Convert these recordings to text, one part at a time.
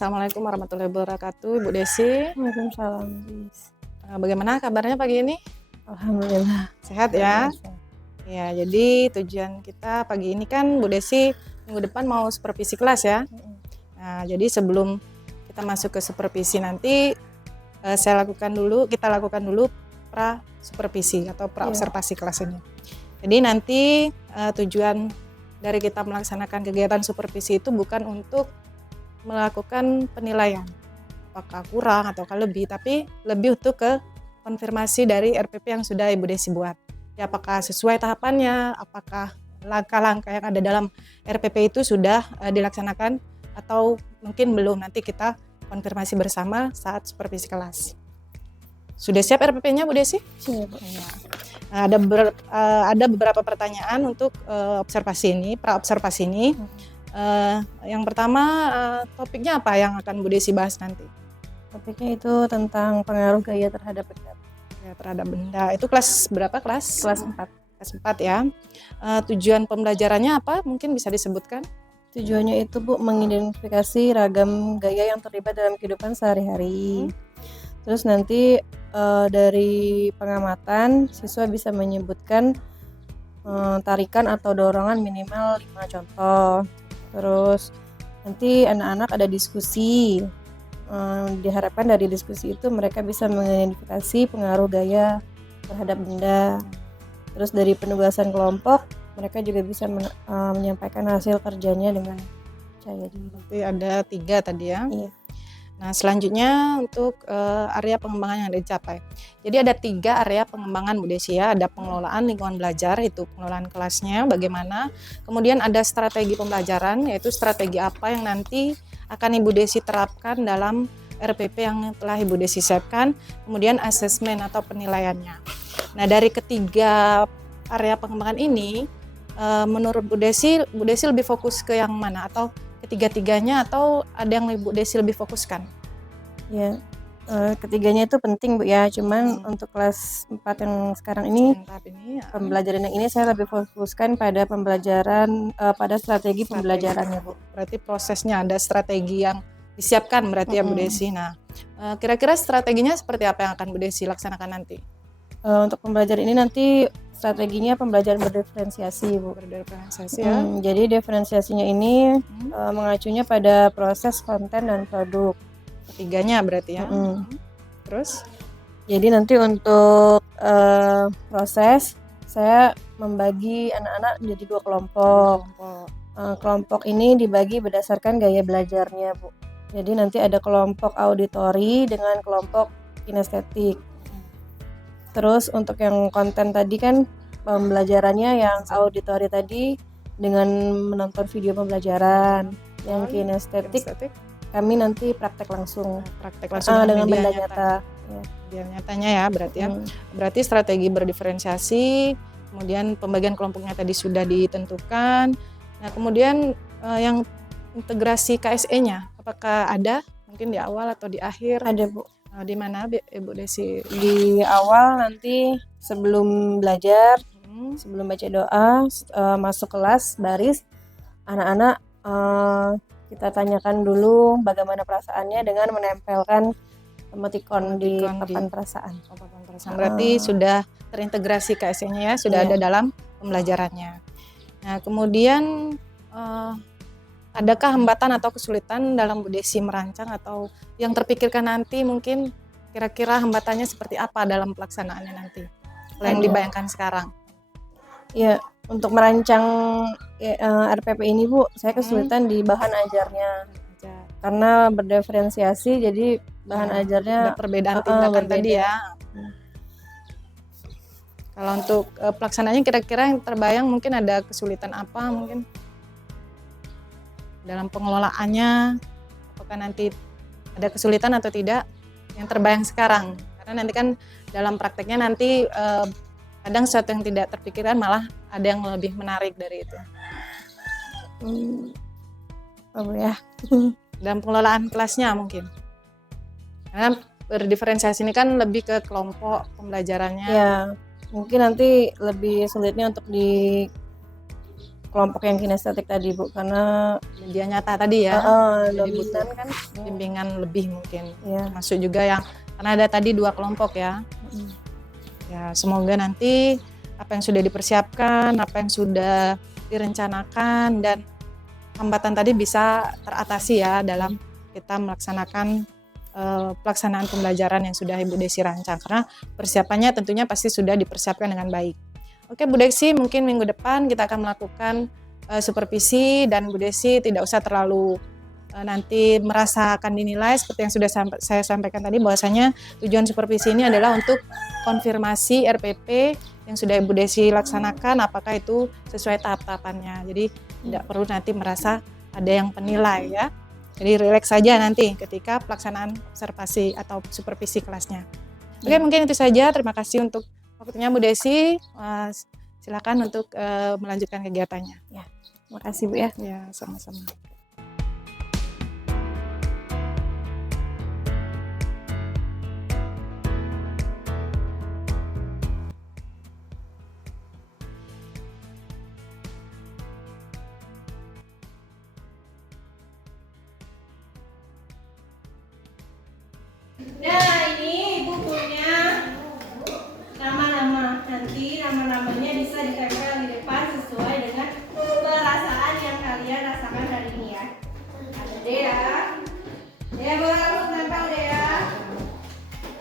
Assalamualaikum warahmatullahi wabarakatuh, Bu Desi. Waalaikumsalam. Bagaimana kabarnya pagi ini? Alhamdulillah. Sehat ya? Ya, jadi tujuan kita pagi ini kan Bu Desi minggu depan mau supervisi kelas ya. Nah, jadi sebelum kita masuk ke supervisi nanti kita lakukan dulu pra supervisi atau pra observasi kelas ini. Jadi nanti tujuan dari kita melaksanakan kegiatan supervisi itu bukan untuk melakukan penilaian apakah kurang atau lebih, tapi lebih untuk ke konfirmasi dari RPP yang sudah Ibu Desi buat. Ya, apakah sesuai tahapannya, apakah langkah-langkah yang ada dalam RPP itu sudah dilaksanakan atau mungkin belum. Nanti kita konfirmasi bersama saat supervisi kelas. Sudah siap RPP-nya Bu Desi? Siap. Ya. Nah, ada beberapa pertanyaan untuk observasi ini, pra observasi ini. Yang pertama, topiknya apa yang akan Bu Desi bahas nanti? Topiknya itu tentang pengaruh gaya terhadap benda. Ya, terhadap benda. Itu kelas berapa? Kelas 4. Kelas 4 ya. Tujuan pembelajarannya apa? Mungkin bisa disebutkan? Tujuannya itu Bu, mengidentifikasi ragam gaya yang terlibat dalam kehidupan sehari-hari. Terus nanti dari pengamatan siswa bisa menyebutkan tarikan atau dorongan minimal 5 contoh. Terus nanti anak-anak ada diskusi. Diharapkan dari diskusi itu mereka bisa mengidentifikasi pengaruh gaya terhadap benda. Terus dari penugasan kelompok mereka juga bisa menyampaikan hasil kerjanya dengan percaya diri. Berarti ada 3 tadi ya? Iya. Nah, selanjutnya untuk area pengembangan yang dicapai. Jadi ada 3 area pengembangan Bu Desi ya. Ada pengelolaan lingkungan belajar, itu pengelolaan kelasnya bagaimana. Kemudian ada strategi pembelajaran, yaitu strategi apa yang nanti akan Ibu Desi terapkan dalam RPP yang telah Ibu Desi siapkan. Kemudian asesmen atau penilaiannya. Nah, dari ketiga area pengembangan ini, menurut Bu Desi lebih fokus ke yang mana? Atau ketiga-tiganya, atau ada yang Ibu Desi lebih fokuskan? Ya, ketiganya itu penting Bu ya, cuman untuk kelas 4 yang sekarang ini, pembelajaran yang ini saya lebih fokuskan pada pembelajaran, pada strategi pembelajarannya Bu. Berarti prosesnya ada strategi yang disiapkan berarti ya Bu Desi. Nah, kira-kira strateginya seperti apa yang akan Bu Desi laksanakan nanti? Untuk pembelajaran ini nanti strateginya pembelajaran berdiferensiasi Bu. Berdiferensiasi ya. Jadi diferensiasinya ini mengacunya pada proses, konten, dan produk. Ketiganya berarti ya. Terus? Jadi nanti untuk proses saya membagi anak-anak menjadi 2 kelompok. Kelompok ini dibagi berdasarkan gaya belajarnya Bu. Jadi nanti ada kelompok auditori dengan kelompok kinestetik. Terus untuk yang konten tadi kan pembelajarannya yang auditori tadi dengan menonton video pembelajaran. Yang kinestetik kami nanti praktek langsung dengan benda nyata. Biar nyatanya ya berarti ya. Berarti strategi berdiferensiasi, kemudian pembagian kelompoknya tadi sudah ditentukan. Nah, kemudian yang integrasi KSE-nya apakah ada mungkin di awal atau di akhir? Ada Bu. Di mana Ibu Desi? Di awal nanti sebelum belajar, sebelum baca doa, masuk kelas baris, anak-anak kita tanyakan dulu bagaimana perasaannya dengan menempelkan emotikon di papan perasaan. Berarti sudah terintegrasi KSE-nya ya, sudah ada dalam pembelajarannya. Nah, kemudian adakah hambatan atau kesulitan dalam Bu Desi merancang atau yang terpikirkan nanti mungkin kira-kira hambatannya seperti apa dalam pelaksanaannya nanti? Yang dibayangkan sekarang? Ya, untuk merancang RPP ini Bu, saya kesulitan di bahan ajarnya. Karena berdiferensiasi jadi bahan ajarnya ada perbedaan tindakan tadi ya. Kalau untuk pelaksanaannya kira-kira yang terbayang mungkin ada kesulitan apa mungkin? Dalam pengelolaannya, apakah nanti ada kesulitan atau tidak yang terbayang sekarang? Karena nanti kan dalam prakteknya nanti kadang sesuatu yang tidak terpikirkan malah ada yang lebih menarik dari itu. Ya. Dalam pengelolaan kelasnya mungkin. Karena berdiferensiasi ini kan lebih ke kelompok pembelajarannya. Ya, mungkin nanti lebih sulitnya untuk di kelompok yang kinestetik tadi Bu, karena Dia nyata tadi ya. Jadi dominan butuh kan. bimbingan lebih mungkin. Iya. Masuk juga yang karena ada tadi 2 kelompok ya. Ya, semoga nanti apa yang sudah dipersiapkan, apa yang sudah direncanakan dan hambatan tadi bisa teratasi ya dalam kita melaksanakan pelaksanaan pembelajaran yang sudah Ibu Desi rancang, karena persiapannya tentunya pasti sudah dipersiapkan dengan baik. Oke Bu Desi, mungkin minggu depan kita akan melakukan supervisi dan Bu Desi tidak usah terlalu nanti merasa akan dinilai seperti yang sudah saya sampaikan tadi, bahwasanya tujuan supervisi ini adalah untuk konfirmasi RPP yang sudah Ibu Desi laksanakan apakah itu sesuai tahap-tahapannya. Jadi tidak perlu nanti merasa ada yang penilai ya. Jadi rileks saja nanti ketika pelaksanaan observasi atau supervisi kelasnya. Oke, mungkin itu saja. Terima kasih untuk waktunya Bu Desi. Silakan untuk melanjutkan kegiatannya. Ya, terima kasih Bu ya. Ya, sama-sama. Nah, ini bukunya nama-nama. Nanti nama-namanya bisa ditempel di depan sesuai dengan perasaan yang kalian rasakan hari ini ya. Ada Dea. Dea boleh langsung tempel Dea.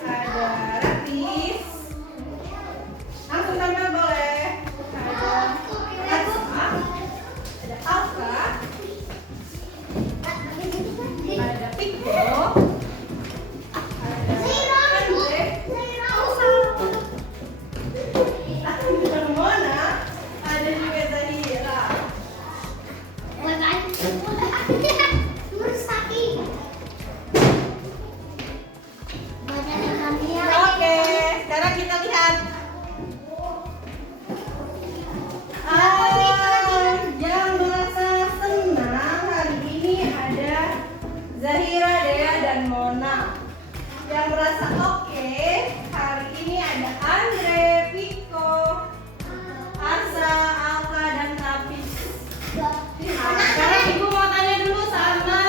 Ada Ratis. Langsung tempel boleh. Ada Asma. Ada Alka. Ada Piko. Zahira, Dea, dan Mona. Yang merasa oke, hari ini ada Andre, Piko, Asa, Alka, dan Tapis. Sekarang Ibu mau tanya dulu sama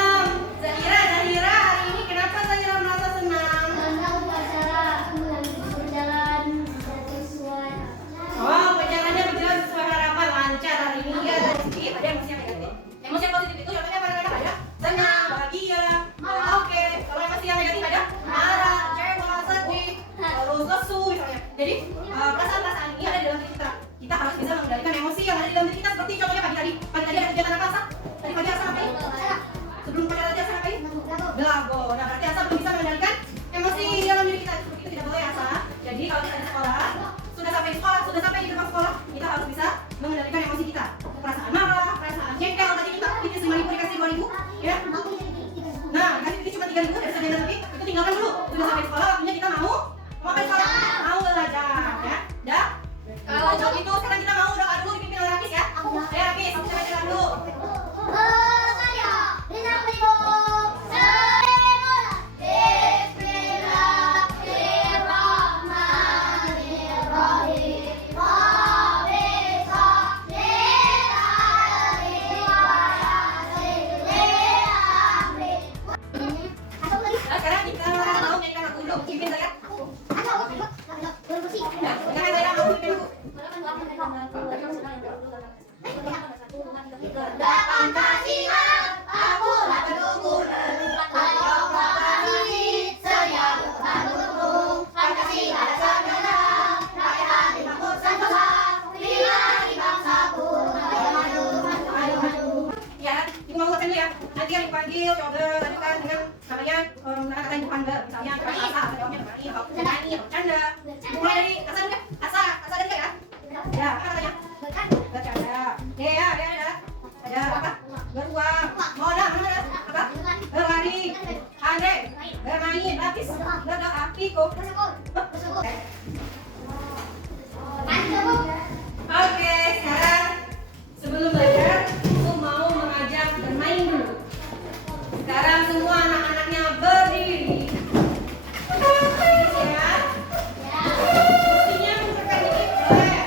Zahira. Zahira, hari ini kenapa Zahira merasa senang? Karena upacara berjalan sesuai. Oh, upacaranya berjalan sesuai harapan, lancar hari ini. Ya, ada positif, ada emosi yang negatif. Emosi yang positif itu contohnya pada ada senang, bahagia. Oke, kalau emosi yang negatif ada marah, kecewa, sedih, terus lesu misalnya. Jadi perasaan-perasaan ini ada di dalam diri kita. Kita harus bisa mengendalikan emosi yang ada di dalam diri kita. Seperti contohnya pagi tadi. Pagi tadi ada kegiatan apa Asa? Tadi pagi Asa ngapain? Sebelum upacara tadi Asa ngapain? Belago. Nah, berarti Asa belum bisa mengendalikan emosi di dalam diri kita. Seperti itu tidak boleh Asa. Jadi kalau kita di sekolah, sudah sampai di depan sekolah, kita harus bisa mengendalikan emosi kita. Perasaan marah, perasaan jengkel tadi kita bikin 5.000 dikasih 2.000, ya. Nah, kasih titik cuma 3.000 dari sana lebih, itu tinggalkan dulu. Sudah sampai sekolah, waktunya kita mau ngapain sekolah? Mau belajar, ya. Dah. Kalau gitu sekarang kita mau doa dulu dipimpin oleh Rakis ya. Ayo Rakis, kita baca dulu. Saya Rina Pribo. Sekarang kita mau nyanyikan lagu dulu. Pimpin saya. Ya, jangan saya mau pimpin dulu. Pancasila, akulah pendukung sedia mendukung Pancasila segenap rakyat dimakmur sentosa pilih bangsaku maju maju. Ya, Ibu mau ucapkan ya. Nanti yang dipanggil, coba lanjutkan dengan namanya kata Ibu Angga. Misalnya kita Asa, jawabnya berani, atau berani, atau bercanda. Mulai dari Asa dulu ya. Asa ada tiga ya? Ya, apa katanya? Bercanda. Dea ada apa? Beruang. Mona, mana ada? Apa? Berlari. Andre, bermain. Lapis. Berdoa. Piko. Oke, sekarang sebelum belajar, aku mau mengajak bermain dulu. Sekarang semua anak-anaknya berdiri. Ya. Kursinya munculkan dikit, boleh.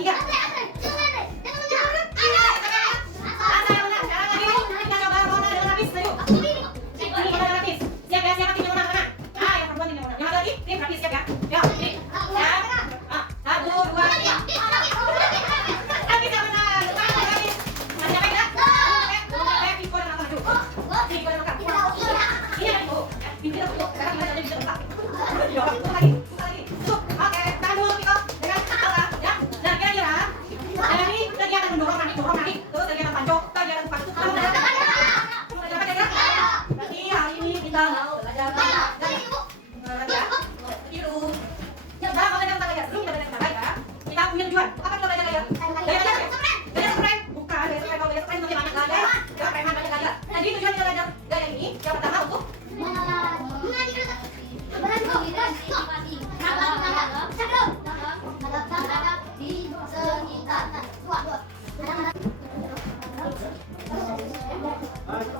tiga. Angka yang benar. Sekarang lagi kita coba Mona dengan Hafiz. Ayo. Ini Mona dengan Hafiz. Siap ya, siapa timnya Mona mana? Ah, yang perempuan timnya Mona. Yang satu lagi tim Hafiz, siap ya. Yuk, ini. Siap. Ah, 1, 2, 3. Hafiz yang benar. Hafiz. Masih apa ya? Piko dan maju. Piko dan maju. Ini ada Piko. Piko dan maju. Sekarang kita jadi bisa letak. Yuk, buka lagi. Buka lagi. Tuh, oke. Tahan dulu Piko. Dengan apa? Ya. Nah, kira-kira dan ini tadi akan mendorong naik. Terus tadi akan pancok. Tadi akan pancok. Kamu belajar apa? Kamu belajar apa kira-kira? Berarti hari ini kita mau belajar gaya. Ya. Tiru. Sekarang kalau belajar tentang gaya, sebelum kita belajar tentang gaya, kita punya tujuan. Apa kita belajar gaya? Gaya belajar ya? Gaya keren. Bukan gaya keren. Kalau gaya keren nanti banyak gaya. Gaya keren banyak gaya. Jadi tujuan kita belajar gaya ini yang pertama untuk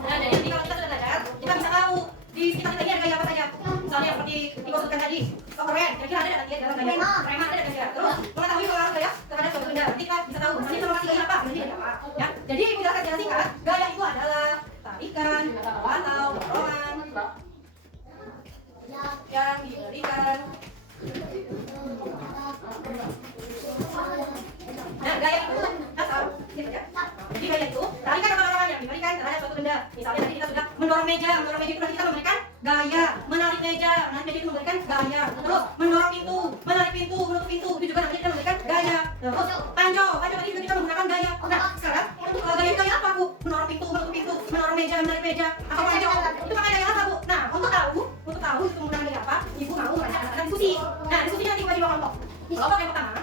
nah, jadi nanti kalau kita sudah belajar, kita bisa tahu di sekitar kita ini ada gaya apa saja. Misalnya seperti dikonsumsikan tadi, oh keren, kira-kira ada nggak dalam gaya? Preman ada kira-kira. Terus mengetahui pengaruh gaya terhadap suatu benda. Nanti kita bisa tahu nanti kalau kasih gaya apa, nanti gaya apa. Ya, jadi menjelaskan secara singkat, gaya itu adalah tarikan atau dorongan yang diberikan. Nah, gaya itu asal, gitu ya. Jadi gaya itu tarikan atau dorongan yang diberikan terhadap suatu benda. Misalnya tadi kita sudah mendorong meja itu nanti kita memberikan gaya. Menarik meja itu memberikan gaya. Terus mendorong pintu, menarik pintu, menutup pintu itu juga nanti kita memberikan gaya. Terus panco tadi juga kita menggunakan gaya. Nah, sekarang untuk gaya itu gaya apa Bu? Mendorong pintu, menutup pintu, mendorong meja, menarik meja, atau panco itu pakai gaya apa Bu? Nah, untuk tahu itu menggunakan gaya apa, Ibu mau mengajak anak-anak diskusi. Nah, diskusinya nanti bagi dua kelompok. Kelompok yang pertama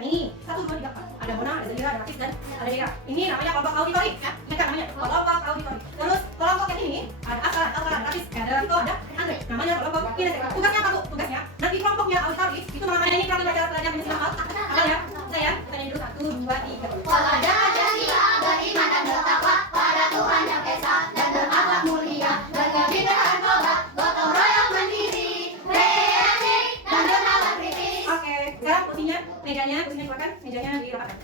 yang ini 1, 2, 3, 4. Ada Mona, ada Zahira, ada Hafiz dan ada Dira. Ini namanya kelompok auditori, ya. Mereka namanya kelompok auditori. Terus kelompok yang ini ada Asal, ada Hafiz, ada Vito, ada Andre. Namanya kelompok kinesthetik. Tugasnya apa Bu? Tugasnya nanti kelompoknya auditori itu mengamalkan ini kalau belajar menjadi hal. Ada ya? Saya kita nyanyi dulu 1, 2, 3. Pada Pancasila beriman dan bertakwa pada Tuhan yang esa dan berakhlak mulia, berkebinekaan tobat, gotong royong mandiri, kreatif dan bernalar kritis. Oke, sekarang kursinya keluarkan, mejanya dirapatkan.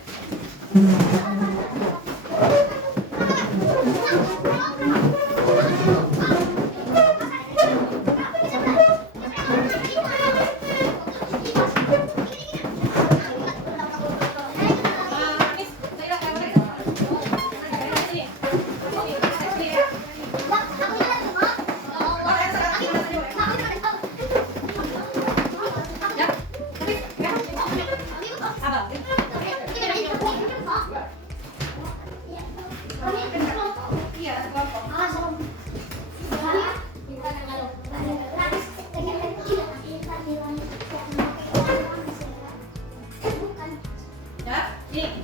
Hafiz, Zahira, yang mana? Sini.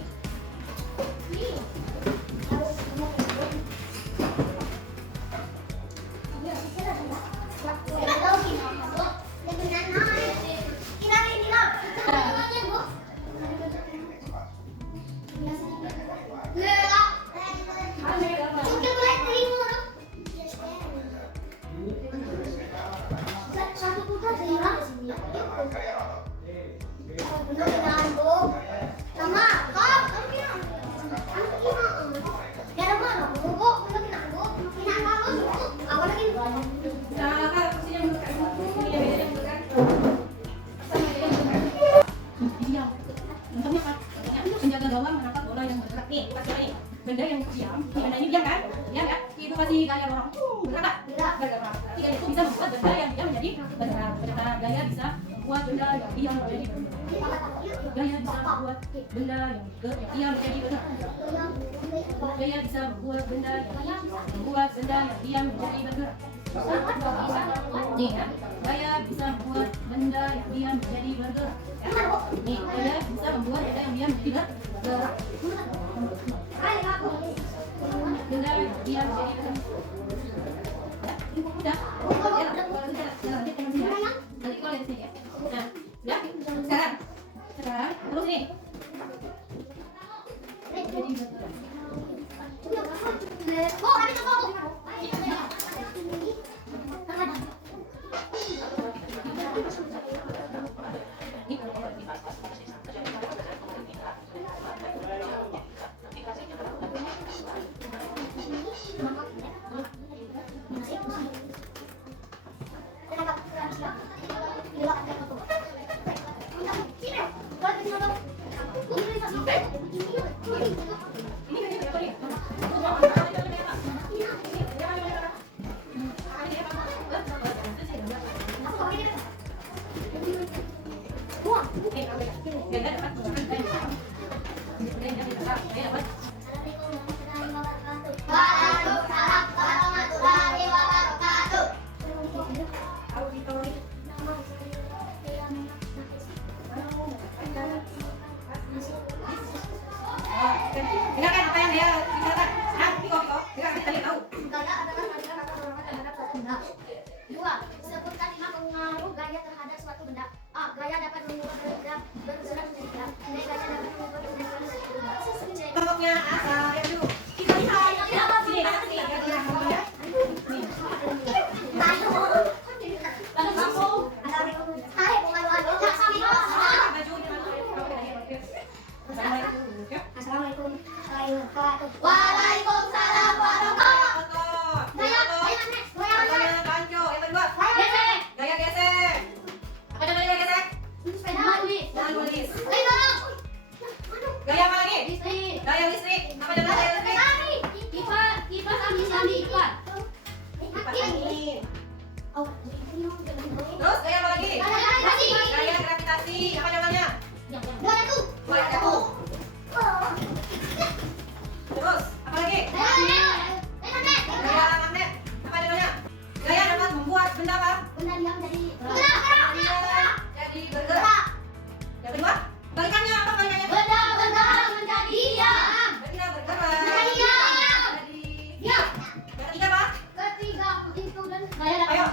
Penjaga gawang menangkap bola yang bergerak. Nih, kasih ini. Benda yang diam, benda ini diam kan? Diam kan? Itu kasih gaya dorong. Bergerak. Bergerak. Berarti gaya itu bisa membuat benda yang diam menjadi bergerak. Ternyata gaya bisa membuat benda yang diam menjadi bergerak. Gaya bisa membuat benda yang diam menjadi bergerak. Gaya bisa membuat benda yang diam menjadi bergerak. Nih ya, gaya bisa membuat benda yang diam menjadi bergerak. Nih, gaya bisa membuat benda yang diam menjadi bergerak. Benda yang diam menjadi bergerak. Udah, lanjut yang sini ya. Nanti kita lihat sini ya. Nah, udah. Sekarang terus nih. Jadi bergerak. Oh, ada apa? Waalaikumsalam warahmatullahi wabarakatuh. Dengarkan apa yang dia bicarakan. Piko, dengarkan tadi tahu. Gaya adalah panggilan atau dorongan terhadap suatu benda. 2. Sebutkan 5 pengaruh gaya terhadap suatu benda. A. Gaya dapat mengubah benda bergerak menjadi gerak. B. Gaya dapat mengubah benda menjadi gerak. C. Kelompoknya asal yang dulu. Kita lihat. Sini, sini. Yang tengah kelompoknya. Waalaikumsalam warahmatullahi wabarakatuh. Gaya banjo. Yang kedua. Gaya gesek. Apa namanya gaya gesek? Menulis. Gaya apa lagi? Gaya listrik. Apa namanya gaya listrik? Kipas angin. Terus gaya apa lagi? Gaya gravitasi. Apa namanya? Bola jatuh. Terus apa lagi? Gaya magnet. Apa namanya? Gaya dapat membuat benda apa? Jadi bergerak. Yang kedua, balikannya apa balikannya? Benda bergerak. Jadi yang ketiga apa? Ayo.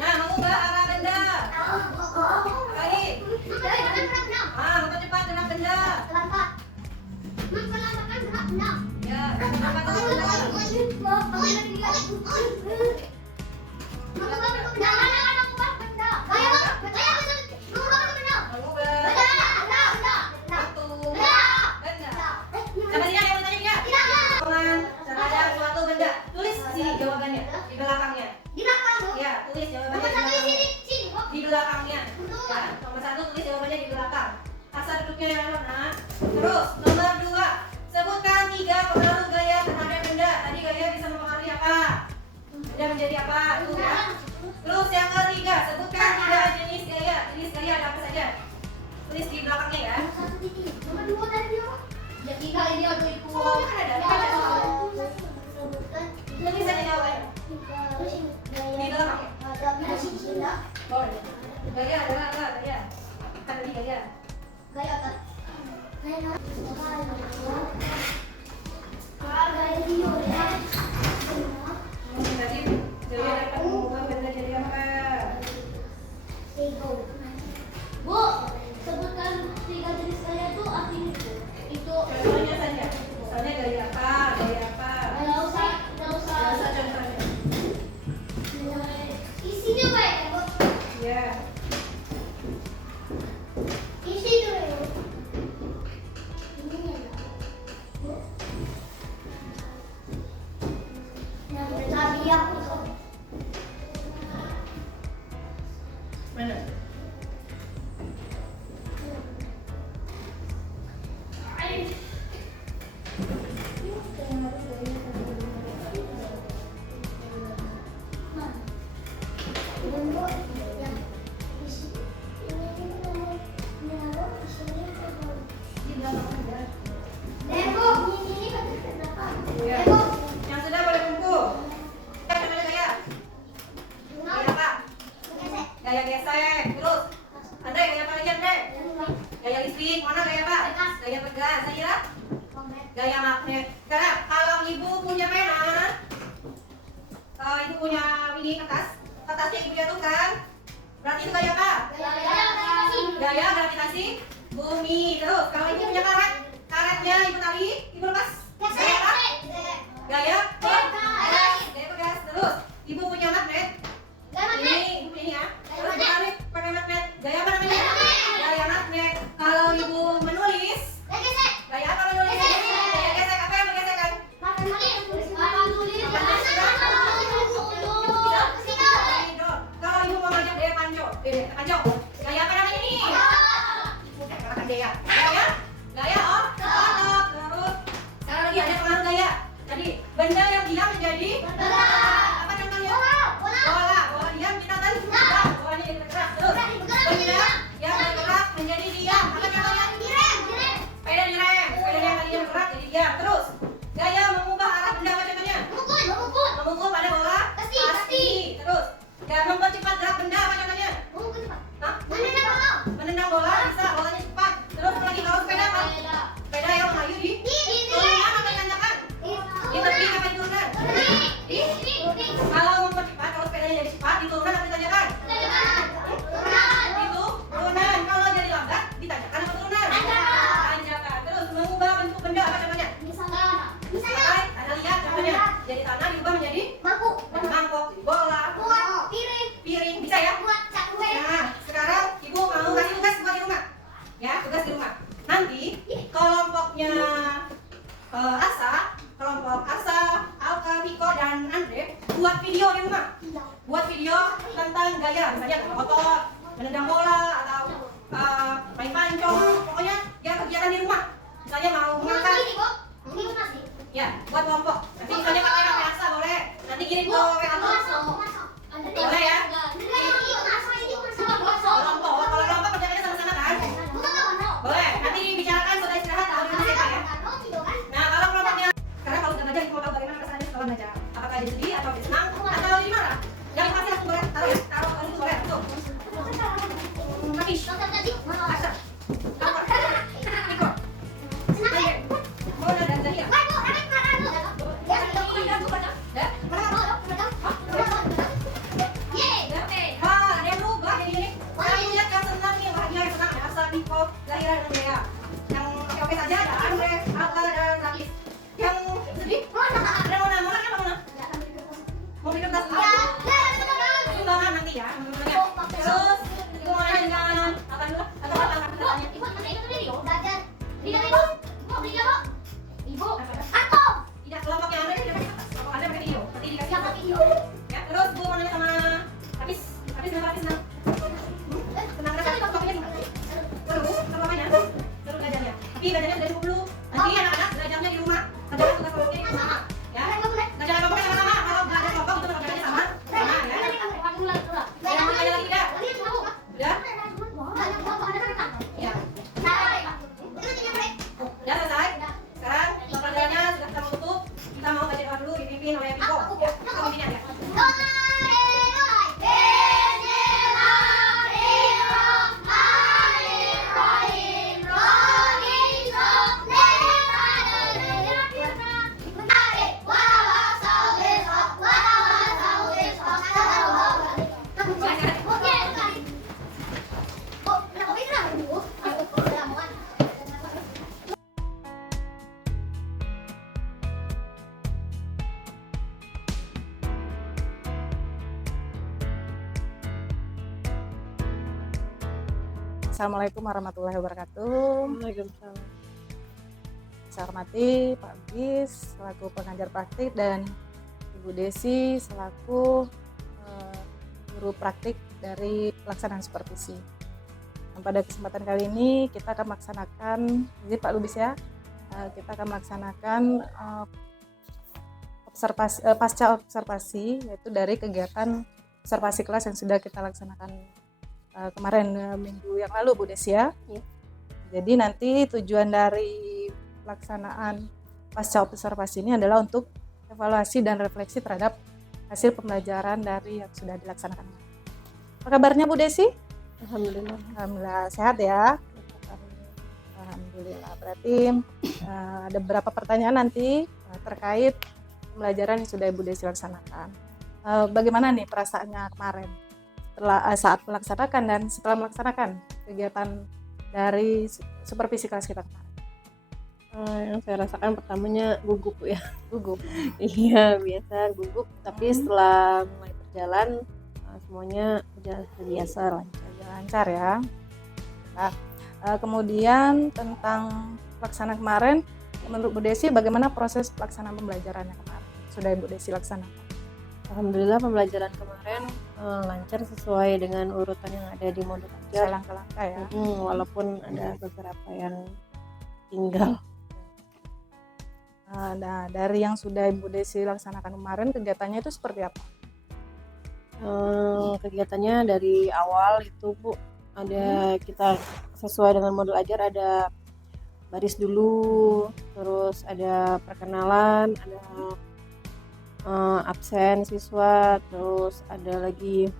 Nah, mengubah arah benda. Apa lagi? Mempercepat gerak benda. Ya, mempercepat gerak benda. Mengubah waktu benda. Sampai sini ada yang mau tanya nggak? Hubungan terhadap suatu benda. Tulis sini jawabannya di belakangnya. Ya, tulis jawabannya di belakangnya. Ya, nomor 1 tulis jawabannya di belakang. Asal duduknya yang mana? Terus nomor 2, sebutkan 3 pengaruh gaya terhadap benda. Tadi gaya bisa mempengaruhi apa? Benda menjadi apa? Itu ya. Terus yang ketiga, sebutkan 3 jenis gaya. Jenis gaya ada apa saja? Tulis di belakangnya ya. Oh, kan ada. Tulis saja jawabannya di belakangnya. Boleh. Gaya adalah apa? Gaya. Kan tadi gaya. Tadi gaya dapat mengubah benda jadi apa? Bu, sebutkan 3 jenis gaya itu artinya itu. Contohnya saja. Misalnya gaya apa? Gaya apa? Nggak usah Contohnya. isinya baik ya, Bu. Ya. Isi dulu. Ini ya, Bu. Yang berhadiah itu. Mana? Ya. Yang sudah boleh kumpul. Yang namanya gaya. Gaya apa? Gaya gesek. Terus, Andre gaya apa lagi Andre? Gaya listrik. Mana gaya apa? Gaya pegas. Saya gaya magnet. Sekarang kalau ibu punya pena, ibu punya ini kertasnya ibu jatuhkan. Berarti itu gaya apa? Gaya gravitasi bumi. Terus kalau ibu punya karetnya ibu tarik, ibu lepas. Gaya apa? Gaya pegas. Terus ibu punya magnet. Ini ibu ini ya. Terus tarik pakai magnet. Gaya apa namanya? Gaya magnet. Kalau ibu menulis, gaya apa menulis? Gaya gesek. Apa yang digesekkan? Kalau ibu mau ngajak dia panjo. Gaya apa namanya ini? Bukan dea. Gaya, gaya otot. Terus sekarang lagi ada pengaruh gaya. Jadi benda yang diam menjadi apa contohnya? Bola diam kita kan gerak, bolanya jadi bergerak. Terus benda yang bergerak menjadi diam. Apa contohnya? Sepeda direm, sepeda yang tadinya bergerak jadi diam. Terus gaya mengubah arah benda apa contohnya? Memukul pada bola pasti. Terus gaya mempercepat gerak benda apa contohnya? Hah? Menendang bola bisa, bolanya cepat. Terus lagi kalau sepeda apa? Sepeda yang melayu di turunan atau tanjakan? Di tepi apa di turunan? Kalau mempercepat, kalau sepedanya jadi cepat di turunan atau di tanjakan? Itu turunan. Kalau jadi lambat di tanjakan atau turunan? Tanjakan. Terus mengubah bentuk benda apa contohnya? Misalkan Anda lihat contohnya jadi tanah diubah menjadi mangkok, jadi bola, piring, bisa ya? Nah, sekarang Ibu mau kasih tugas buat di rumah. Ya, tugas di rumah. Nanti kelompoknya kelompok Asa, Alka, Viko, dan Andre buat video di rumah. Buat video tentang gaya, misalnya otot, menendang bola, atau main pancong. Pokoknya ya kegiatan di rumah. Misalnya mau makan. Ya, buat kelompok. Nanti misalnya pakai HP Asa boleh. Nanti kirim ke WA boleh ya? Kelompok, kalau kelompok kerjanya sama-sama kan? Boleh. Nanti dibicarakan sudah istirahat tahu di mana ya? Nah, kalau kelompoknya sekarang kalau udah belajar mau tahu bagaimana perasaannya setelah belajar. Apakah dia sedih atau dia senang atau dia marah? Jangan pasti langsung boleh taruh itu boleh tuh. Mati. Asal. Iko. Mona dan Zahia. Ada yang berubah jadi ini. Saya lihat yang senang nih, yang bahagia, yang senang ada Asa, Viko, Zahira, dan Dea. Yang oke saja ada Andre, Alka, dan Rakis. Yang sedih? Ada Mona kan Mona? Mau bikin tas apa? Sumbangan nanti ya, teman-temannya. Terus Ibu mau nanya dengan apa dulu? Atau apa tanya? Tidak, kelompoknya Andre dia pakai kertas. Kelompok Andre pakai video. Nanti dikasih video. Ya, terus Bu mau nanya sama Hafiz. Hafiz tenang. Tenang aja, kelompoknya gimana? Seru, kelompoknya. Seru belajarnya. Tapi belajarnya sudah cukup dulu. Nanti anak-anak belajarnya di rumah. Kerjakan tugas kelompoknya sama. Ya, belajar kelompoknya sama-sama. Kalau belajar kelompok untuk kerjanya sama. Sama ya. Yang mau tanya lagi tidak? Udah? Ya. Udah selesai? Sekarang pelajarannya sudah kita mau tutup. Kita mau baca doa dulu dipimpin oleh Viko. Ya, kita pimpin ya. Assalamualaikum warahmatullahi wabarakatuh. Waalaikumsalam. Saya hormati Pak Bis selaku pengajar praktik dan Ibu Desi selaku guru praktik dari pelaksanaan supervisi. Dan pada kesempatan kali ini kita akan melaksanakan, jadi Pak Lubis ya, kita akan melaksanakan pasca observasi, yaitu dari kegiatan observasi kelas yang sudah kita laksanakan kemarin minggu yang lalu Bu Desi ya. Ya. Jadi nanti tujuan dari pelaksanaan pasca observasi ini adalah untuk evaluasi dan refleksi terhadap hasil pembelajaran dari yang sudah dilaksanakan. Apa kabarnya Bu Desi? Alhamdulillah. Alhamdulillah sehat ya. Alhamdulillah. Berarti ada beberapa pertanyaan nanti terkait pembelajaran yang sudah Ibu Desi laksanakan. Bagaimana nih perasaannya kemarin saat melaksanakan dan setelah melaksanakan kegiatan dari supervisi kelas kita kemarin? Yang saya rasakan pertamanya gugup ya. Gugup. Iya, biasa gugup, tapi setelah mulai berjalan semuanya udah biasa Lancar ya. Nah, kemudian tentang pelaksanaan kemarin, menurut Bu Desi bagaimana proses pelaksanaan pembelajarannya kemarin? Sudah Ibu Desi laksanakan? Alhamdulillah pembelajaran kemarin lancar sesuai dengan urutan yang ada di modul Bisa ajar. langkah-langkah ya. Walaupun ada beberapa yang tinggal. Nah, dari yang sudah Ibu Desi laksanakan kemarin, kegiatannya itu seperti apa? Kegiatannya dari awal itu Bu, ada kita sesuai dengan modul ajar, ada baris dulu, terus ada perkenalan, ada absen siswa, terus ada lagi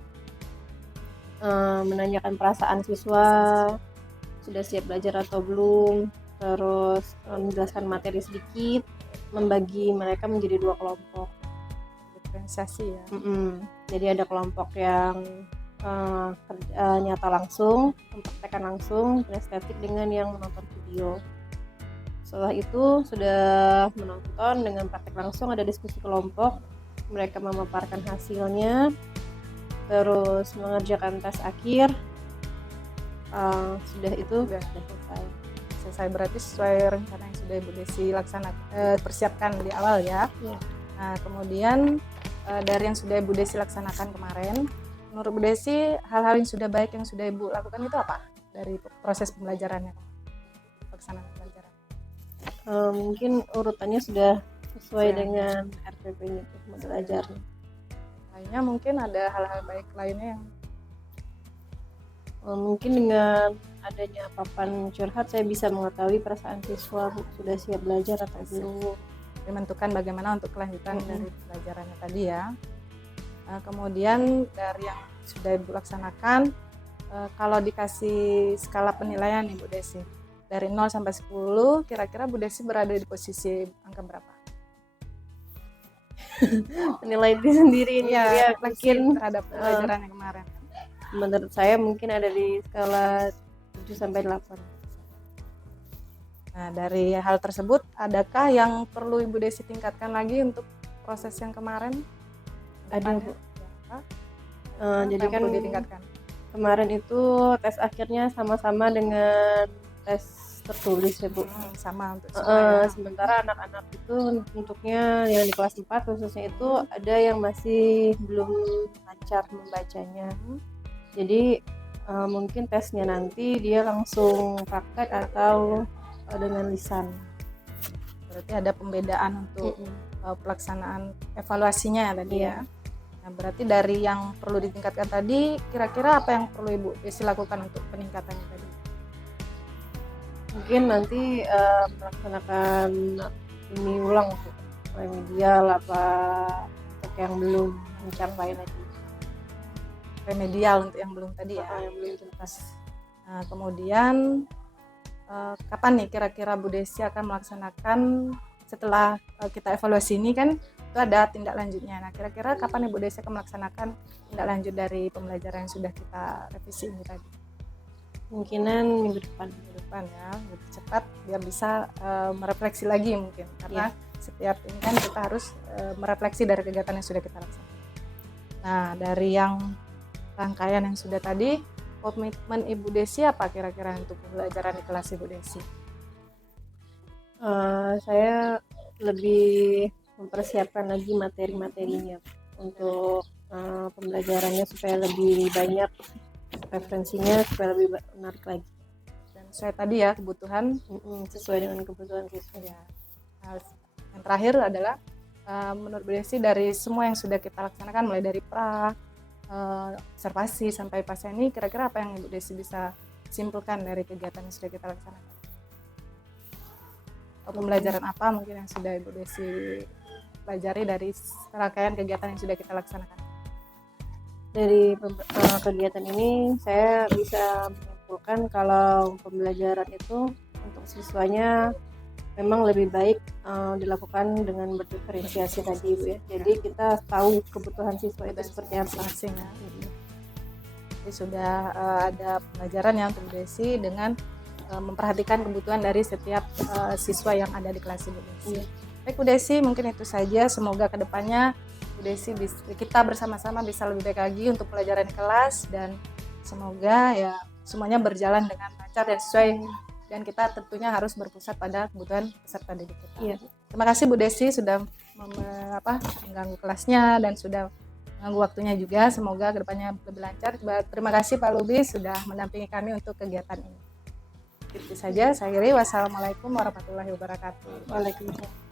menanyakan perasaan siswa, sudah siap belajar atau belum, terus menjelaskan materi sedikit, membagi mereka menjadi 2 kelompok. Diferensiasi ya. Jadi ada kelompok yang nyata langsung, mempraktekkan langsung, kinestetik, dengan yang menonton video. Setelah itu sudah menonton dengan praktek langsung, ada diskusi kelompok, mereka memaparkan hasilnya, terus mengerjakan tes akhir. Sudah itu sudah selesai. Selesai, berarti sesuai rencana yang sudah Ibu Desi persiapkan di awal ya. Iya. Nah, kemudian dari yang sudah Ibu Desi laksanakan kemarin, menurut Bu Desi hal-hal yang sudah baik yang sudah Ibu lakukan itu apa dari proses pembelajarannya, pelaksanaan pembelajaran? Mungkin urutannya sudah sesuai Sesuai. dengan RPP-nya, modul ajarnya. Lainnya mungkin ada hal-hal baik lainnya yang Mungkin dengan adanya papan curhat, saya bisa mengetahui perasaan siswa sudah siap belajar atau belum. menentukan bagaimana untuk kelanjutan dari pembelajarannya tadi ya. Kemudian dari yang sudah Ibu laksanakan, kalau dikasih skala penilaian nih Bu Desi, dari 0 sampai 10, kira-kira Bu Desi berada di posisi angka berapa? Menilai diri sendiri ini ya, refleksi mungkin terhadap pembelajaran yang kemarin. menurut saya mungkin ada di skala 7 sampai 8. Nah, dari hal tersebut, adakah yang perlu Ibu Desi tingkatkan lagi untuk proses yang kemarin? Ada, Bu. Jadi Yang kan perlu ditingkatkan. kemarin itu tes akhirnya sama-sama dengan tes tertulis ya Bu. Sama untuk semua ya. Sementara anak-anak itu untuknya yang di kelas 4 khususnya itu ada yang masih belum lancar membacanya. Jadi mungkin tesnya nanti dia langsung praktek atau dengan lisan. Berarti ada pembedaan untuk pelaksanaan evaluasinya ya tadi ya. Nah, berarti dari yang perlu ditingkatkan tadi, kira-kira apa yang perlu Ibu Desi lakukan untuk peningkatannya tadi? Mungkin nanti melaksanakan ini ulang untuk remedial apa untuk yang belum mencapai lagi. Remedial untuk yang belum tadi ya. Yang belum tuntas. Nah, kemudian kapan nih kira-kira Bu Desi akan melaksanakan setelah kita evaluasi ini kan itu ada tindak lanjutnya. Nah, kira-kira kapan Ibu Desi akan melaksanakan tindak lanjut dari pembelajaran yang sudah kita revisi ini tadi? Kemungkinan minggu depan Ya, lebih cepat biar bisa merefleksi lagi mungkin karena setiap ini kan kita harus merefleksi dari kegiatan yang sudah kita laksanakan. Nah, dari yang rangkaian yang sudah tadi, komitmen Ibu Desi apa kira-kira untuk pembelajaran di kelas Ibu Desi? Saya lebih mempersiapkan lagi materi-materinya untuk pembelajarannya supaya lebih banyak referensinya, supaya lebih menarik lagi. Dan sesuai tadi ya kebutuhan sesuai dengan kebutuhan siswa. ya. Nah, yang terakhir adalah menurut Bu Desi dari semua yang sudah kita laksanakan mulai dari observasi sampai pasien ini, kira-kira apa yang Ibu Desi bisa simpulkan dari kegiatan yang sudah kita laksanakan? Atau pembelajaran apa mungkin yang sudah Ibu Desi pelajari dari rangkaian kegiatan yang sudah kita laksanakan? Dari kegiatan ini saya bisa menyimpulkan kalau pembelajaran itu untuk siswanya memang lebih baik dilakukan dengan berdiferensiasi tadi Bu ya. Jadi kita tahu kebutuhan siswa itu seperti apa. Masing-masing ya. Jadi sudah ada pembelajaran ya untuk Bu Desi dengan memperhatikan kebutuhan dari setiap siswa yang ada di kelas Ibu Desi. Baik Bu Desi, mungkin itu saja. Semoga kedepannya Bu Desi kita bersama-sama bisa lebih baik lagi untuk pelajaran di kelas, dan semoga ya semuanya berjalan dengan lancar dan sesuai, dan kita tentunya harus berpusat pada kebutuhan peserta didik kita. Iya. Terima kasih Bu Desi sudah mengganggu kelasnya dan sudah mengganggu waktunya juga. Semoga kedepannya lebih lancar. Terima kasih Pak Lubis sudah mendampingi kami untuk kegiatan ini. Itu saja, saya akhiri. Wassalamualaikum warahmatullahi wabarakatuh. Waalaikumsalam.